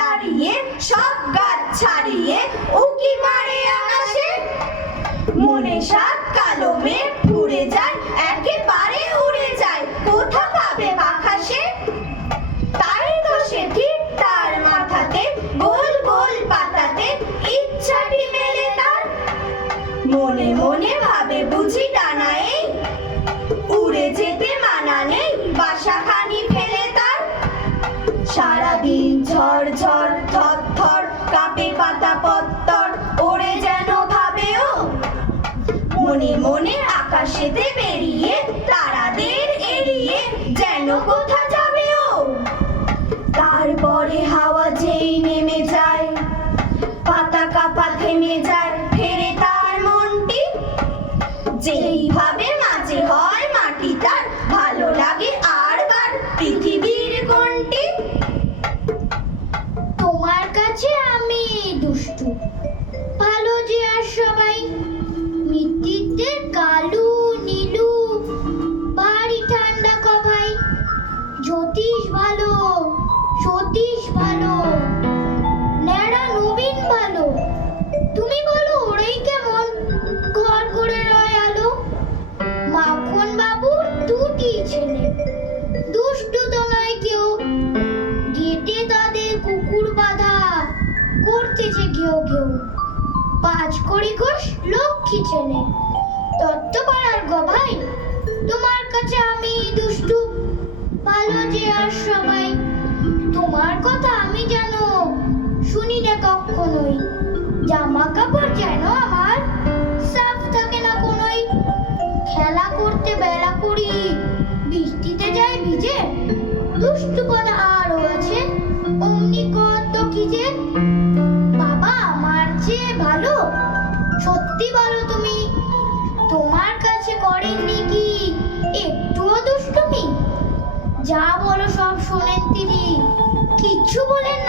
দাঁড়িয়ে সব গাছ ছাড়িয়ে উকি মারে আকাশে, মনে সাত কালো মেঘ উড়ে যায়, একেবারে উড়ে যায়, কোথা পাবে বাতাসে? তাই তো সে ঠিক তার মাথাতে গোল গোল পাতাতে ইচ্ছাটি মেলে তার, মনে মনে ভাবে বুঝি ডানা এই উড়ে যেতে মানা নেই, বাসাখানি ফেলে তার। সারাদিন ঝড় ঝড় থর থর কাঁপে পাতা পত্তর, ওড়ে যেন ভাবে ও মনে মনে আকাশেতে বেরিয়ে, তারাদের এড়িয়ে যেন কোথা যাবে ও। তারপরে হাওয়া যেই নেমে যায়, পাতা কাঁপা থেমে যায়, ফেরে তার মনটি, যেইভাবে মাঝে হয় মাটি তার, ভালো লাগে আর বার পৃথিবীর কোনটি। তোমার কাছে আমি দুষ্টু, ভালো যে আর সবাই, মিত্তিরদের কালু নীলু, বাড়ি ঠান্ডা কভাই, জ্যোতিষ ভালো, সতীশ ভালো, ন্যাড়া নবীন ভালো, তুমি বলো ওরাই কেমন ঘর করে রয় আলো। মাখন বাবুর দুটি ছেলে, দুষ্টু তো নয় কেউ, গেটে তাদের কুকুর বাঁধা, করতেছে কেউ কেউ। পাঁচ কড়ি ঘোষ লক্ষ্মী ছেলে, তত্ত্ব পাড়ার গো ভাই, তোমার কাছে আমি দুষ্টু, ভালো যে আর সবাই। তোমার কথা আমি জানো, শুনি না কখনোই, জামা কাপড় যেন আমার সাফ থাকে না কোনোই। খেলা করতে বেলা করি, বৃষ্টিতে যাই ভিজে, দুষ্টুপনা আরও আছে, অমনি কত কি যে। বাবা আমার চেয়ে ভালো, সত্যি বলো তুমি, তোমার কাছে করেননি কি একটুও দুষ্টুমি? যা বলো সব শোনেন তিনি, কিচ্ছু বলেন